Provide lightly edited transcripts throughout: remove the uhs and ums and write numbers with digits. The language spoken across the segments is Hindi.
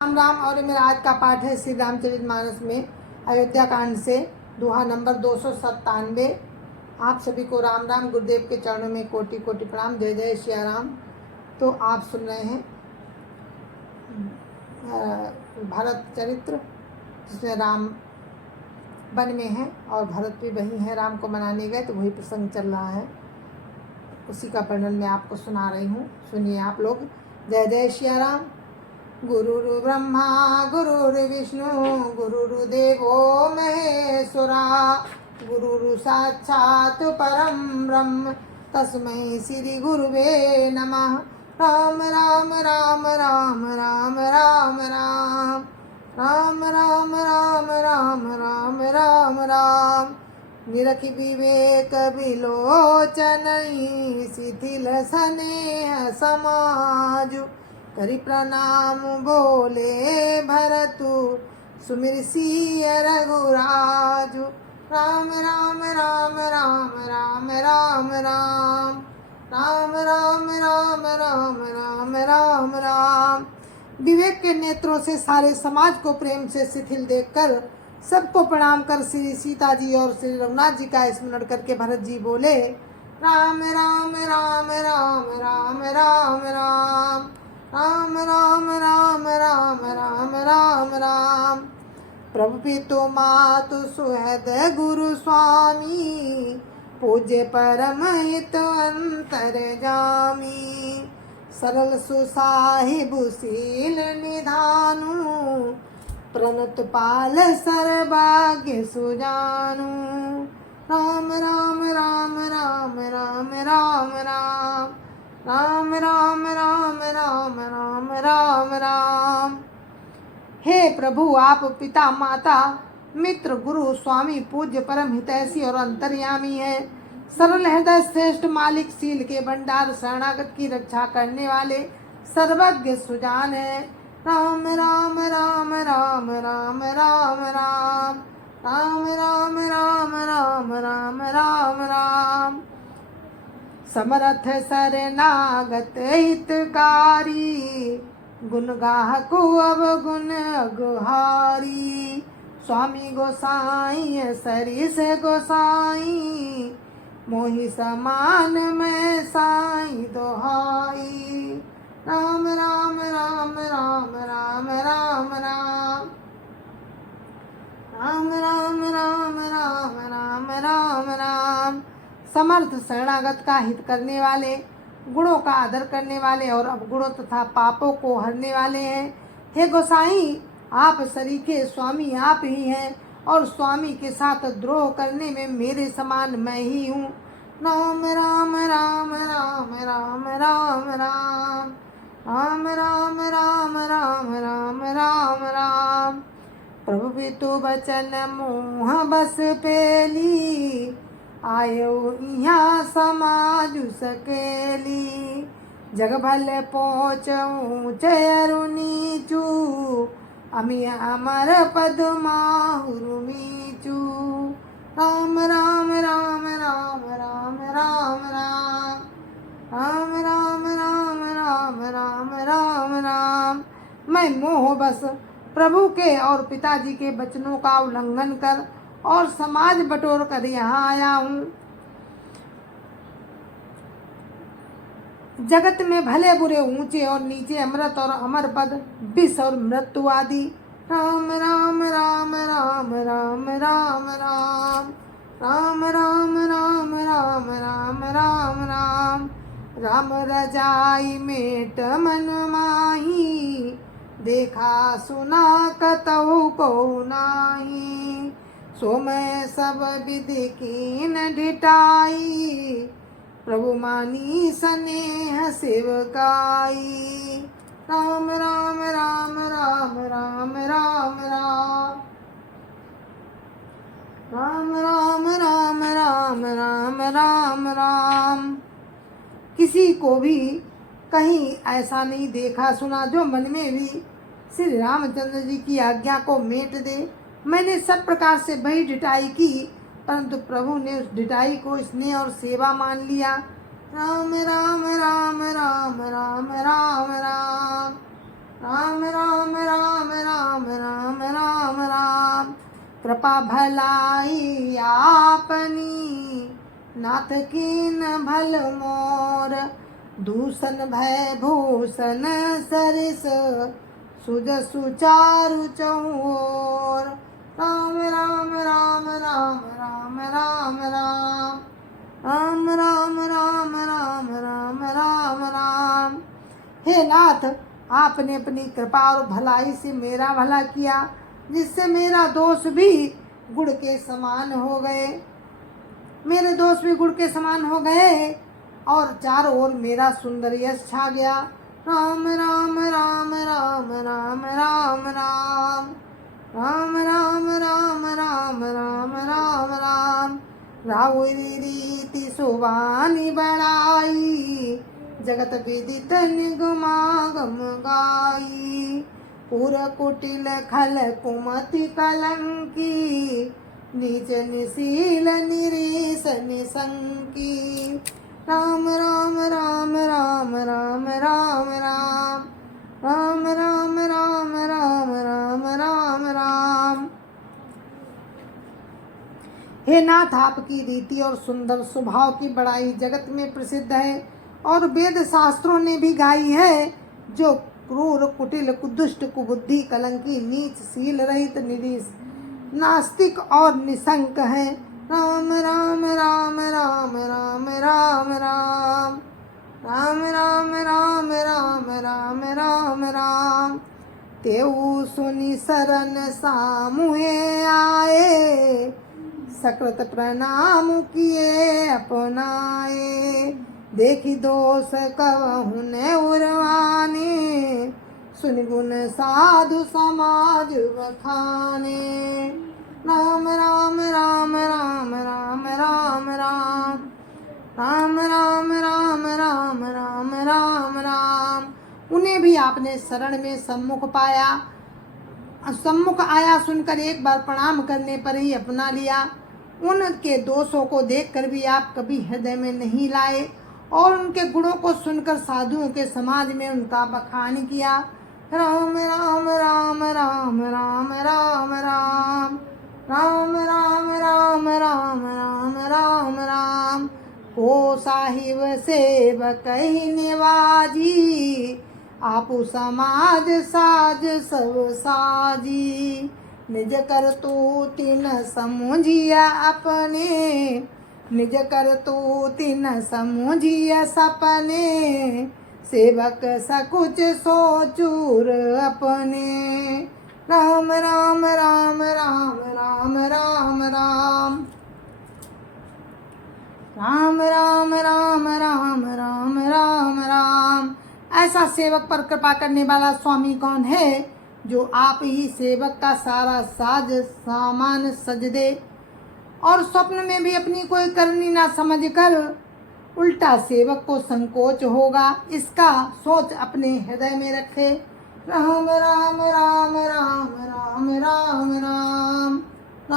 राम राम। और मेरा आज का पाठ है श्री रामचरितमानस में अयोध्या कांड से दोहा नंबर 297। आप सभी को राम राम। गुरुदेव के चरणों में कोटि कोटि प्रणाम। जय जय श्री राम। तो आप सुन रहे हैं भरत चरित्र, जिसमें राम वन में हैं और भरत भी वहीं है। राम को मनाने गए तो वही प्रसंग चल रहा है, उसी का वर्णन मैं आपको सुना रही हूँ। सुनिए आप लोग। जय जय श्री राम। गुरुर् ब्रह्मा गुरुर्विष्णु गुरुर्देवो महेश्वरा, गुरुर् साक्षात् परं ब्रह्म तस्मै श्री गुरुवे नमः। राम राम राम राम राम राम राम राम राम राम राम राम राम राम। निरख विवेक विलोचनई शिथिल स्नेह समाजु, करि प्रणाम बोले भरतु सुमिर सिय रघुराजु। राम राम राम राम राम राम राम राम राम राम राम राम राम राम। विवेक के नेत्रों से सारे समाज को प्रेम से शिथिल देखकर सबको प्रणाम कर श्री सीता जी और श्री रघुनाथ जी का स्मरण करके भरत जी बोले राम राम राम राम राम राम राम राम राम राम राम राम राम राम। प्रभु पितु मातु सुहृद गुरु स्वामी, पूज्य परम हित अंतर जामी। सरल सुसाहिबु शील निधानु, प्रणत पाल सर्वभाग्य सुजानु। राम राम राम राम राम राम राम राम राम राम राम राम राम राम। हे प्रभु, आप पिता माता मित्र गुरु स्वामी पूज्य परम हितैषी और अंतर्यामी हैं। सरल हृदय श्रेष्ठ मालिक, शील के भंडार, शरणागत की रक्षा करने वाले सर्वज्ञ सुजान है। राम राम राम राम राम राम राम राम राम राम राम राम राम राम। समर्थ शरणागत हितकारी, गुण गाहको अवगुण अगुहारी। स्वामी गोसाई सरिस गोसाई, मोहि समान में साई दोहाई। राम राम राम राम राम राम राम राम राम राम राम राम राम राम। समर्थ शरणागत का हित करने वाले, गुणों का आदर करने वाले और अवगुणों तथा पापों को हरने वाले हैं। हे गोसाई, आप सरीखे स्वामी आप ही हैं और स्वामी के साथ द्रोह करने में मेरे समान मैं ही हूँ। राम राम राम राम राम राम राम राम राम राम राम राम राम राम। प्रभु पितु बचन मोह बस पेली, आयो यहाँ समाजु सकेली। जग भल पहुँचऊँ चयरु नीचू, अमी अमर पद माहुरु मीचू। राम राम राम राम राम राम राम राम राम राम राम राम राम राम। मैं मोह बस प्रभु के और पिताजी के वचनों का उल्लंघन कर और समाज बटोर कर यहाँ आया हूँ। जगत में भले बुरे, ऊंचे और नीचे, अमृत और अमर पद, विष और मृत्यु आदि। राम राम राम राम राम राम राम राम राम राम राम राम राम राम। राम रजाई मेट मन माही, देखा सुना कतहु को नाही। सो मैं सब विधि कीन ढिठाई, प्रभु मानी स्नेह सेवकाई। राम राम राम राम राम राम राम राम राम राम राम राम राम राम। किसी को भी कहीं ऐसा नहीं देखा सुना जो मन में भी श्री रामचंद्र जी की आज्ञा को मेट दे। मैंने सब प्रकार से बड़ी ढिठाई की, परंतु प्रभु ने उस ढिठाई को स्नेह और सेवा मान लिया। राम राम राम राम राम राम राम राम राम राम राम कृपा भलाई आपनी, नाथ कीन भल मोर। दूषण भय भूषण सरिस, सुज सुचारु चौर। राम राम राम राम राम राम राम राम राम राम राम राम राम राम। हे नाथ, आपने अपनी कृपा और भलाई से मेरा भला किया, जिससे मेरा दोष भी गुड़ के समान हो गए, मेरे दोष भी गुड़ के समान हो गए और चारों ओर मेरा सुंदर यश छा गया। राम राम राम राम राम राम राम राम राम राम राम राम राम राम। राहुल रीति सुबानी बढ़ाई, जगत विदित निगमागम गाई। पुर कुटिल खल कुमति कलंकी, नीच निशील निरीस निसंकी। राम राम राम राम राम राम राम राम राम राम राम राम राम राम। हे नाथ, आपकी रीति और सुंदर स्वभाव की बड़ाई जगत में प्रसिद्ध है और वेद शास्त्रों ने भी गाई है। जो क्रूर कुटिल कुदुष्ट कुबुद्धि कलंकी नीच शील रहित निरीश नास्तिक और निसंक है। राम राम राम राम राम राम राम राम राम राम राम राम राम राम। तेऊ सुनि शरण सामुहे आए, सकृत प्रणाम किए अपनाए। देखी दोष कहु ने उर्वाने, सुन गुण साधु समाज बखाने। राम राम राम राम राम राम राम राम राम राम राम राम राम राम। उन्हें भी आपने शरण में सम्मुख आया सुनकर एक बार प्रणाम करने पर ही अपना लिया। उनके दोषों को देखकर भी आप कभी हृदय में नहीं लाए और उनके गुणों को सुनकर साधुओं के समाज में उनका बखान किया। राम राम राम राम राम राम राम राम राम राम राम राम राम राम। को साहिब सेवक ही निवाजी, आपु समाज साज सब साजी। निज कर तू तिन समुझिया अपने, निज कर तू तिन समुझिया सपने। सेवक सकुच सोचूर अपने। राम राम राम राम राम राम राम राम राम राम राम राम राम राम। ऐसा सेवक पर कृपा करने वाला स्वामी कौन है, जो आप ही सेवक का सारा साज सामान सज दे और स्वप्न में भी अपनी कोई करनी ना समझकर उल्टा सेवक को संकोच होगा, इसका सोच अपने हृदय में रखे। राम राम राम राम राम राम राम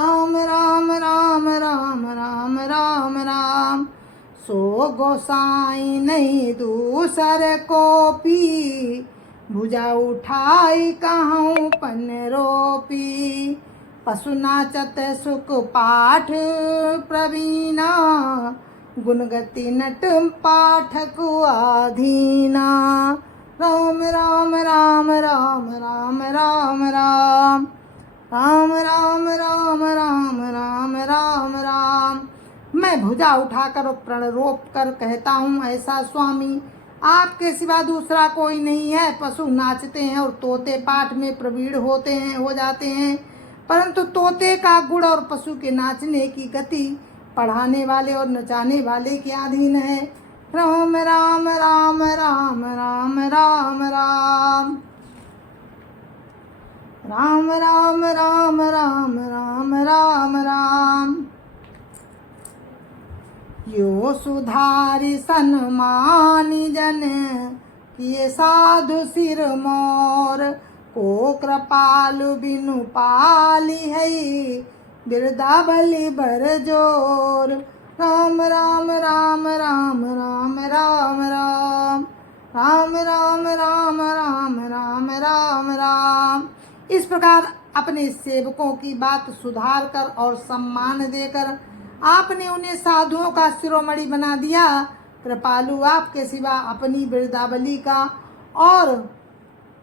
राम राम राम राम राम राम राम। सो गोसाई नहीं दूसर को पी, भुजा उठाई कहूँ पन रोपी। पशु नाचत सुख पाठ प्रवीणा, गुणगति नट पाठक आधीना। राम राम राम राम राम राम राम राम राम राम राम राम राम राम। मैं भुजा उठाकर और प्रण रोप कर कहता हूँ, ऐसा स्वामी आपके सिवा दूसरा कोई नहीं है। पशु नाचते हैं और तोते पाठ में प्रवीण हो जाते हैं, परंतु तोते का गुण और पशु के नाचने की गति पढ़ाने वाले और नचाने वाले के अधीन है। राम राम राम राम राम राम राम राम राम राम राम राम राम राम। यो सुधारि सन्मानि जन, किए साधु सिर मोर। को कृपालु बिनु पाली है, बिरदा बलि बर जोर। राम राम राम राम राम राम राम राम राम राम राम राम राम राम। इस प्रकार अपने सेवकों की बात सुधार कर और सम्मान देकर आपने उन्हें साधुओं का शिरोमणि बना दिया। कृपालु, आपके सिवा अपनी वृंदावली का और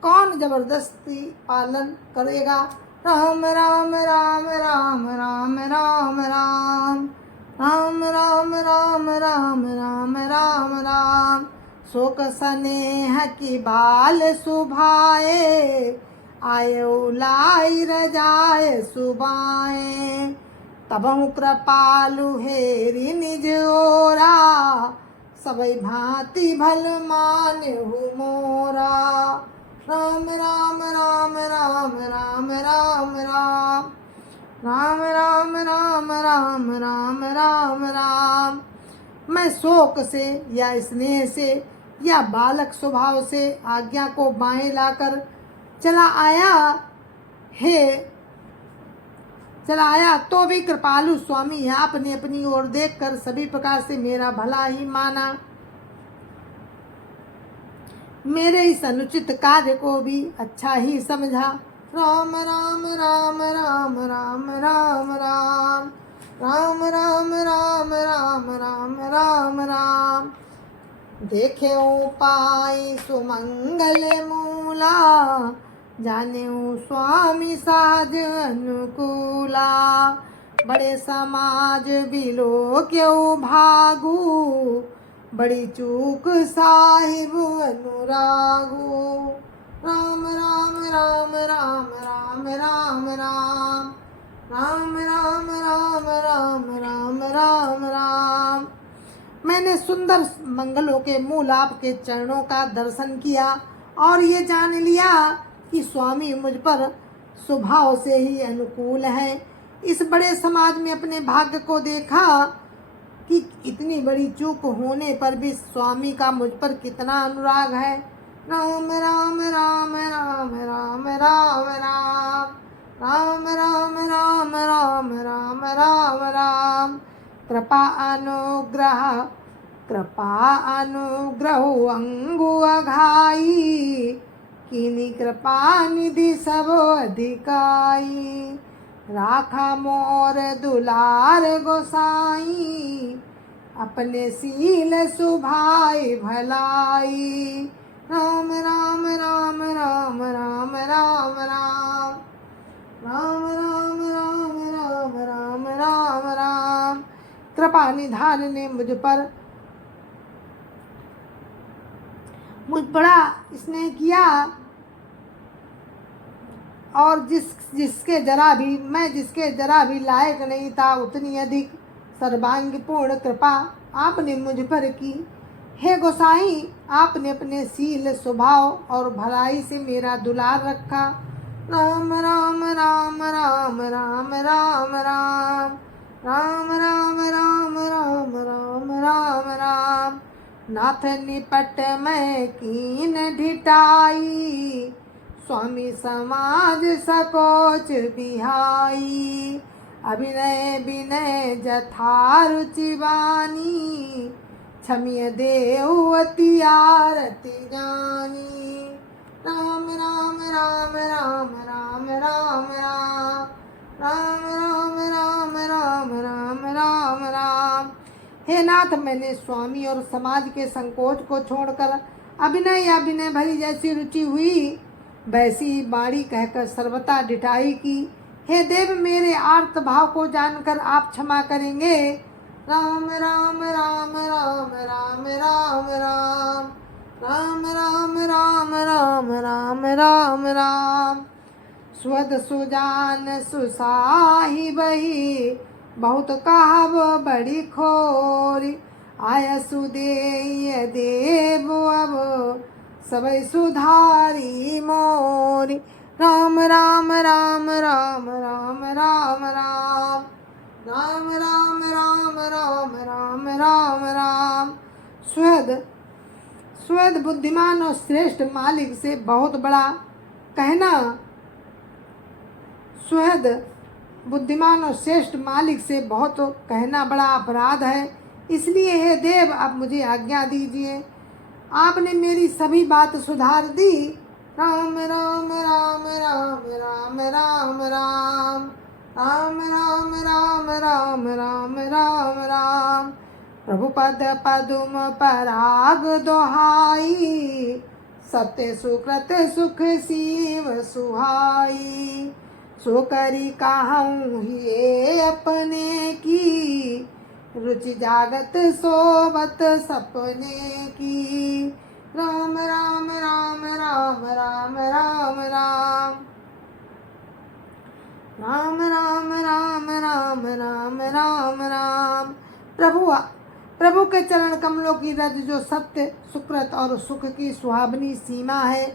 कौन जबरदस्ती पालन करेगा। राम राम राम राम राम राम राम राम राम राम राम राम राम राम। शोक स्नेह की बाल सुभाए, आयो लाई रजाए सुबाए। तबहु कृपालु हेरि निज ओरा, सबई भांति भल मान्यहु मोरा। राम राम राम राम राम राम राम राम राम राम राम राम राम राम। मैं शोक से या स्नेह से या बालक स्वभाव से आज्ञा को बाएं लाकर चला आया तो भी कृपालु स्वामी आपने अपनी ओर देखकर सभी प्रकार से मेरा भला ही माना, मेरे इस अनुचित कार्य को भी अच्छा ही समझा। राम राम राम राम राम राम राम राम राम राम राम राम राम राम। देखे पाई सुमंगल मूला, जाने स्वामी साज अनुकूला। बड़े समाज बिलो क्यों भागू, बड़ी चूक साहिब अनुरागू। राम राम राम राम राम राम राम राम राम राम राम राम राम राम। मैंने सुंदर मंगलों के मूल आपके चरणों का दर्शन किया और ये जान लिया कि स्वामी मुझ पर स्वभाव से ही अनुकूल है। इस बड़े समाज में अपने भाग्य को देखा कि इतनी बड़ी चूक होने पर भी स्वामी का मुझ पर कितना अनुराग है। राम राम राम राम राम राम राम राम राम राम राम राम राम राम। कृपा अनुग्रह अंगु अघाई, किनी कृपा निधि सब अधिकाई। राखा मोर दुलार गोसाई, अपने सील सुभाई भलाई। राम राम राम राम राम राम राम राम राम राम राम राम राम राम। कृपा निधान ने मुझ बड़ा स्नेह किया और जिसके जरा भी लायक नहीं था, उतनी अधिक सर्वांगपूर्ण कृपा आपने मुझ पर की। हे गोसाई, आपने अपने शील स्वभाव और भलाई से मेरा दुलार रखा। राम राम राम राम राम राम राम राम राम राम राम राम राम राम। नाथ निपट मैं कीन ढिठाई, स्वामी समाज सकोच बिहाई। अभिनय विनय जथा रुचि बानी, क्षमिय देव अति आरती जानी। राम राम राम राम राम राम राम राम राम राम राम राम राम राम। हे नाथ, मैंने स्वामी और समाज के संकोच को छोड़कर अभिनय या विनय भरी जैसी रुचि हुई वैसी बाणी कहकर सर्वथा ढिठाई की। हे देव, मेरे आर्त भाव को जानकर आप क्षमा करेंगे। राम राम राम राम राम राम राम राम राम राम राम राम राम राम। स्वद सुजान सुसाही बही, बहुत कहब बड़ी खोरी। आय सुदेय देव अब, सबई सुधारी मोरी। राम राम राम राम राम राम राम राम राम राम राम राम राम राम। स्वेद बुद्धिमान और श्रेष्ठ मालिक से बहुत बड़ा कहना, स्वेद बुद्धिमान और श्रेष्ठ मालिक से बहुत कहना बड़ा अपराध है। इसलिए हे देव, आप मुझे आज्ञा दीजिए। आपने मेरी सभी बात सुधार दी। राम राम राम राम राम राम राम राम राम राम राम राम राम। प्रभु पद पदुम पराग दोहाई, सत्य सुकृत सुख सीव सुहाई। सो करी कहूँ ये अपने की, रुचि जागत सोबत सपने की। राम राम राम राम राम राम राम राम राम राम राम राम राम राम। प्रभु के चरण कमलों की रज जो सत्य सुकृत और सुख की सुहावनी सीमा है,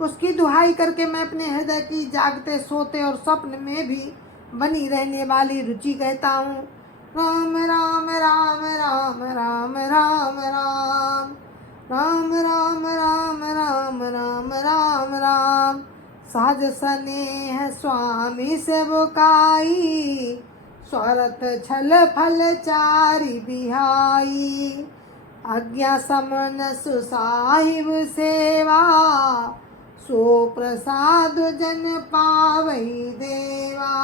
उसकी दुहाई करके मैं अपने हृदय की जागते सोते और स्वप्न में भी बनी रहने वाली रुचि कहता हूँ। राम राम राम राम राम राम राम राम राम राम राम राम राम राम। सहज स्नेह स्वामी सेवकाई, स्वरत छल फल चारि बिहाई। आज्ञा समन सुसाहिब सेवा, सो प्रसाद जन पावई देवा।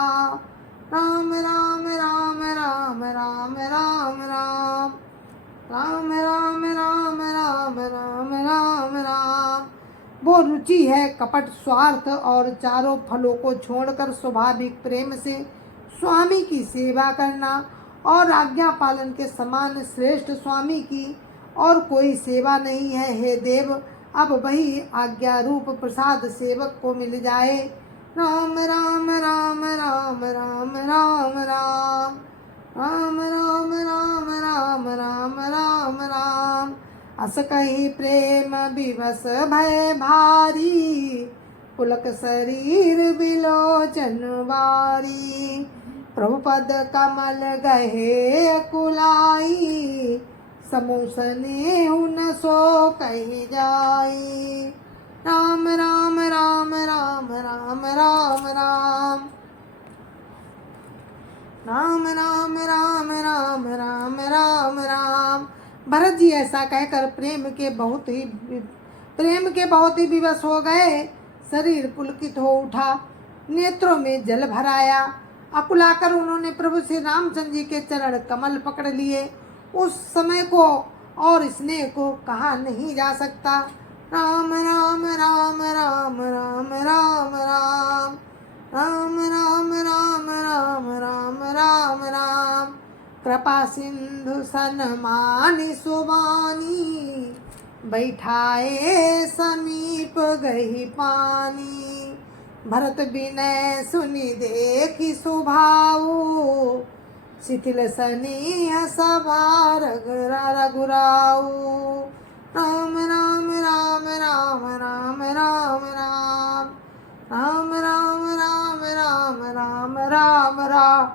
राम राम राम राम राम राम राम राम राम राम राम राम राम राम। वो रुचि है कपट स्वार्थ और चारों फलों को छोड़कर स्वाभाविक प्रेम से स्वामी की सेवा करना, और आज्ञा पालन के समान श्रेष्ठ स्वामी की और कोई सेवा नहीं है। हे देव, अब वही आज्ञा रूप प्रसाद सेवक को मिल जाए। राम राम राम राम राम राम राम राम राम राम राम राम राम राम। अस कही प्रेम विवश भय भारी, पुलक शरीर बिलोचन वारी। प्रभु पद कमल गहे अकुलाई, समूह स्नेहु न सो कही जाई। राम राम राम राम राम राम राम राम राम राम राम राम राम राम। भरत जी ऐसा कहकर प्रेम के बहुत ही विवश हो गए। शरीर पुलकित हो उठा, नेत्रों में जल भराया। अकुलाकर उन्होंने प्रभु श्री रामचंद्र जी के चरण कमल पकड़ लिए। उस समय को और स्नेह को कहा नहीं जा सकता। राम राम राम राम राम राम राम राम राम राम राम राम राम राम। कृपा सिंधु सनमानि सुबानी, बैठाए समीप गही पानी। भरत विनय सुनि देखि सुभाऊ, शिथिल सनेह सभा रघुराऊ। राम राम राम राम राम राम राम राम राम राम राम राम राम राम।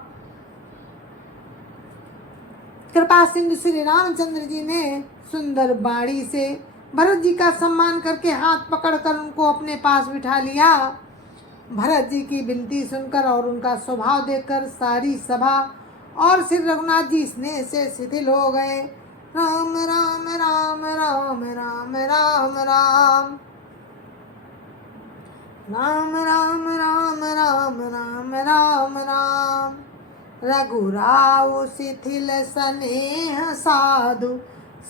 कृपा सिंधु श्री रामचंद्र जी ने सुंदर बाणी से भरत जी का सम्मान करके हाथ पकड़कर उनको अपने पास बिठा लिया। भरत जी की विनती सुनकर और उनका स्वभाव देखकर सारी सभा और श्री रघुनाथ जी स्नेह से शिथिल हो गए। राम राम राम राम राम राम राम राम राम राम राम राम राम राम। रघुराव शिथिल स्नेह साधु,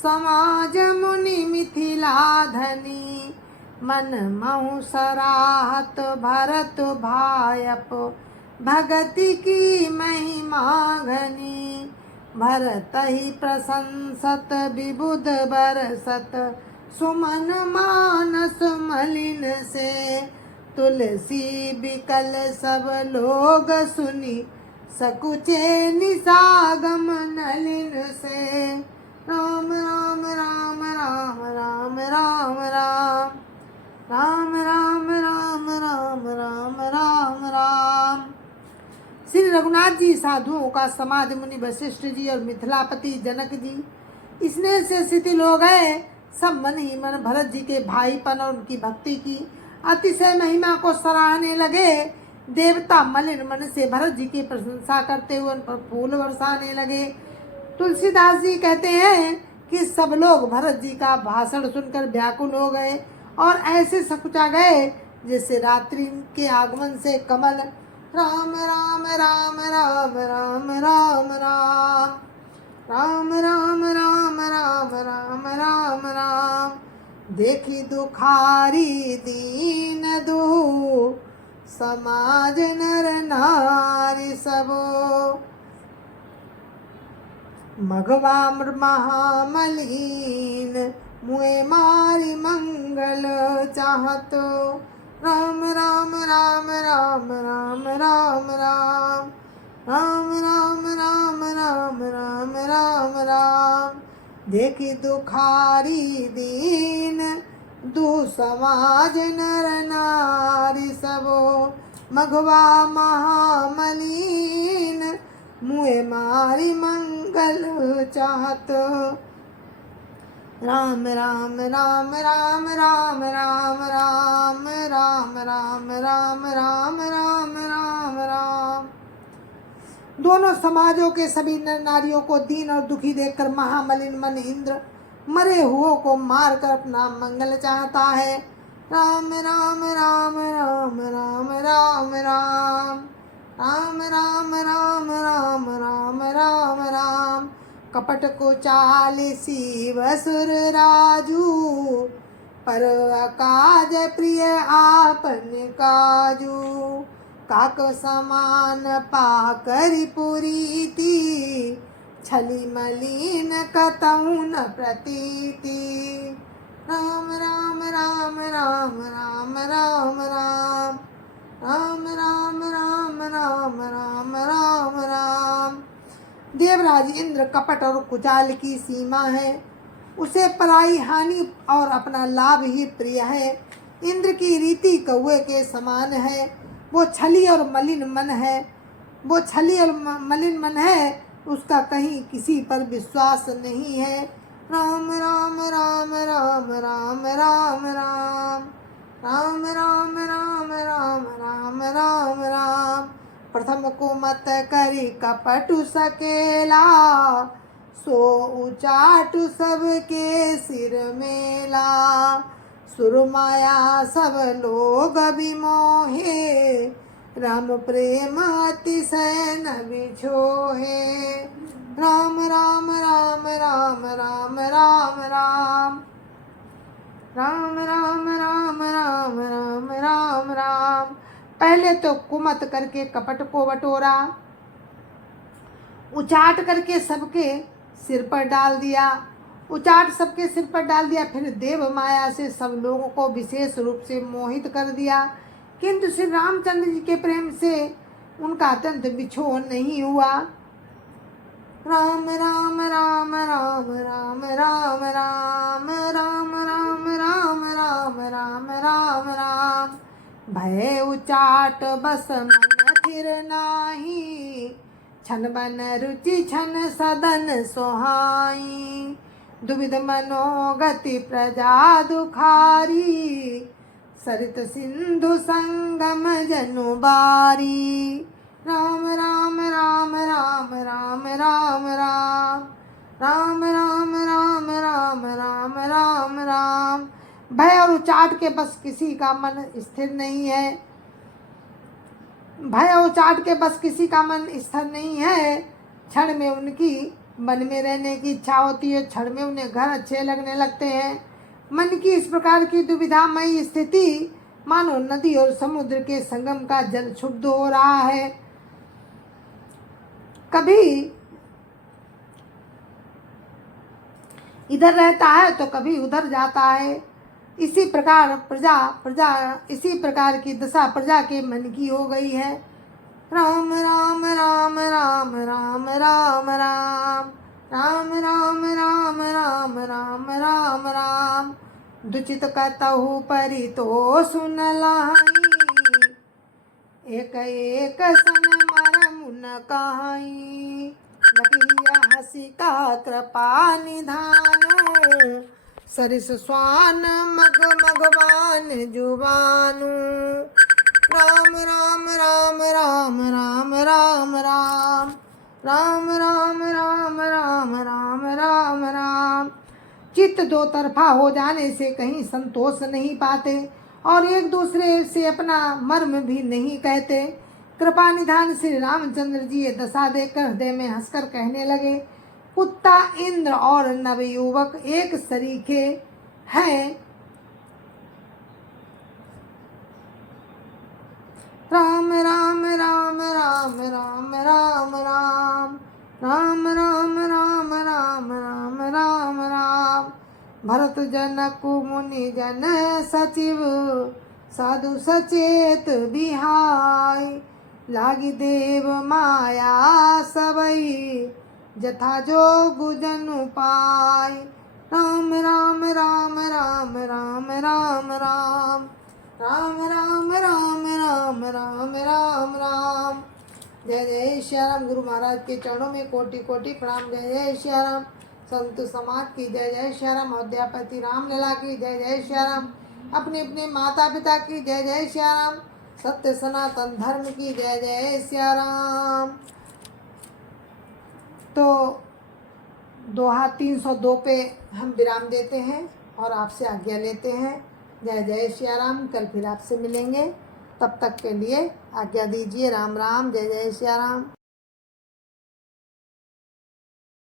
समाज मुनि मिथिला धनी। मन महु सराहत भरत भायप, भगति की महिमा घनी। भरत ही प्रशंसत विबुध बरसत, सुमन मानस मलिन से। तुलसी बिकल सब लोग सुनी, सकुचे निसागम नलिन से। राम राम राम राम राम राम राम राम राम राम राम राम राम राम। श्री रघुनाथ जी साधुओं का समाज मुनि वशिष्ठ जी और मिथिलापति जनक जी स्नेह से शिथिल हो गए। सब मन ही मन भरत जी के भाईपन और उनकी भक्ति की अतिशय महिमा को सराहने लगे। देवता मलिन मन से भरत जी की प्रशंसा करते हुए उन पर फूल बरसाने लगे। तुलसीदास जी कहते हैं कि सब लोग भरत जी का भाषण सुनकर व्याकुल हो गए और ऐसे सकुचा गए जैसे रात्रि के आगमन से कमल राम राम राम राम राम राम राम राम राम राम राम राम राम राम। देखी दुखारी दीन दुहु समाज नर नारी सबो। मघवा महामलीन मुए मारी मंगल चाहतो। राम राम राम राम राम राम राम राम राम राम राम राम राम राम। देखी दुखारी दीन दु समाज नर नारी सबो। मघवा महामलीन मुए मारी मंगल चाहत। राम राम राम राम राम राम राम राम राम राम राम राम राम राम। दोनों समाजों के सभी नर नारियों को दीन और दुखी देखकर महामलिन मन इंद्र मरे हुओं को मारकर अपना मंगल चाहता है। राम राम राम राम राम राम राम राम राम राम राम राम राम राम। कपट को चालिसी वसुर राजू पर काज प्रिय आपन काजू। काक समान पाकरि पुरीति छली मलिन कतहु न प्रतीति। राम राम राम राम राम राम राम राम राम राम राम राम राम राम। देवराज इंद्र कपट और कुचाल की सीमा है। उसे पराई हानि और अपना लाभ ही प्रिय है। इंद्र की रीति कौवे के समान है। वो छली और मलिन मन है। वो छली और मलिन मन है, उसका कहीं किसी पर विश्वास नहीं है। राम राम राम राम राम राम राम राम राम राम राम राम राम राम। प्रथम को मत करी कपटु सकेला सो उचाटु सबके सिर मेला। सुरमाया सब लोग विमोहे राम प्रेम अतिशय न बिछोहे। राम राम राम राम राम राम राम राम राम राम राम राम राम राम। पहले तो कुमत करके कपट को बटोरा, उचाट करके सबके सिर पर डाल दिया। उचाट सबके सिर पर डाल दिया, फिर देव माया से सब लोगों को विशेष रूप से मोहित कर दिया। किंतु श्री रामचंद्र जी के प्रेम से उनका अत्यंत बिछोह नहीं हुआ। राम राम राम राम राम राम राम राम राम राम राम राम राम राम। भय उचाट बस मन थिर नाही छन बन रुचि छन सदन सोहाई। दुविध मनोगति प्रजा दुखारी सरित सिंधु संगम जनु बारी। राम राम राम राम राम राम राम राम राम राम राम राम राम राम। भय और उचाट के बस किसी का मन स्थिर नहीं है। भय और उचाट के बस किसी का मन स्थिर नहीं है। क्षण में उनकी मन में रहने की इच्छा होती है, क्षण में उन्हें घर अच्छे लगने लगते हैं। मन की इस प्रकार की दुविधामयी स्थिति मानो नदी और समुद्र के संगम का जल क्षुब्ध हो रहा है। कभी इधर रहता है तो कभी उधर जाता है। इसी प्रकार की दशा प्रजा के मन की हो गई है। राम राम राम राम राम राम राम राम राम राम राम राम राम राम। दुचित कतहु परि तो सुन लाई एक एक सन मरम न कहाई। लकिया हसी का कृपा निधान सरिस स्वान मग मगवान जुबानु। राम राम राम राम राम राम राम राम राम राम राम राम राम राम। चित्त दो तरफा हो जाने से कहीं संतोष नहीं पाते और एक दूसरे से अपना मर्म भी नहीं कहते। कृपा निधान श्री रामचंद्र जी ये दशा देखकर हृदय में हंसकर कहने लगे, कुत्ता इंद्र और नवयुवक एक सरीखे हैं। राम राम राम राम राम राम राम राम राम राम राम राम राम राम। भरत जनक मुनि जन सचिव साधु सचेत बिहाय। लागी देव माया सबई जथा जोग जनु पाय। राम राम राम राम राम राम राम राम राम राम राम राम राम राम। जय जय श्री राम। गुरु महाराज के चरणों में कोटि कोटि प्रणाम। जय जय श्री राम। संत समाज की जय जय श्री राम। अयोध्यापति रामलला की जय जय श्री राम। अपने अपने माता पिता की जय जय श्री राम। सत्य सनातन धर्म की जय जय श्री राम। तो दोहा 302 पे हम विराम देते हैं और आपसे आज्ञा लेते हैं। जय जय श्री राम। कल फिर आपसे मिलेंगे, तब तक के लिए आज्ञा दीजिए। राम राम। जय जय श्री राम।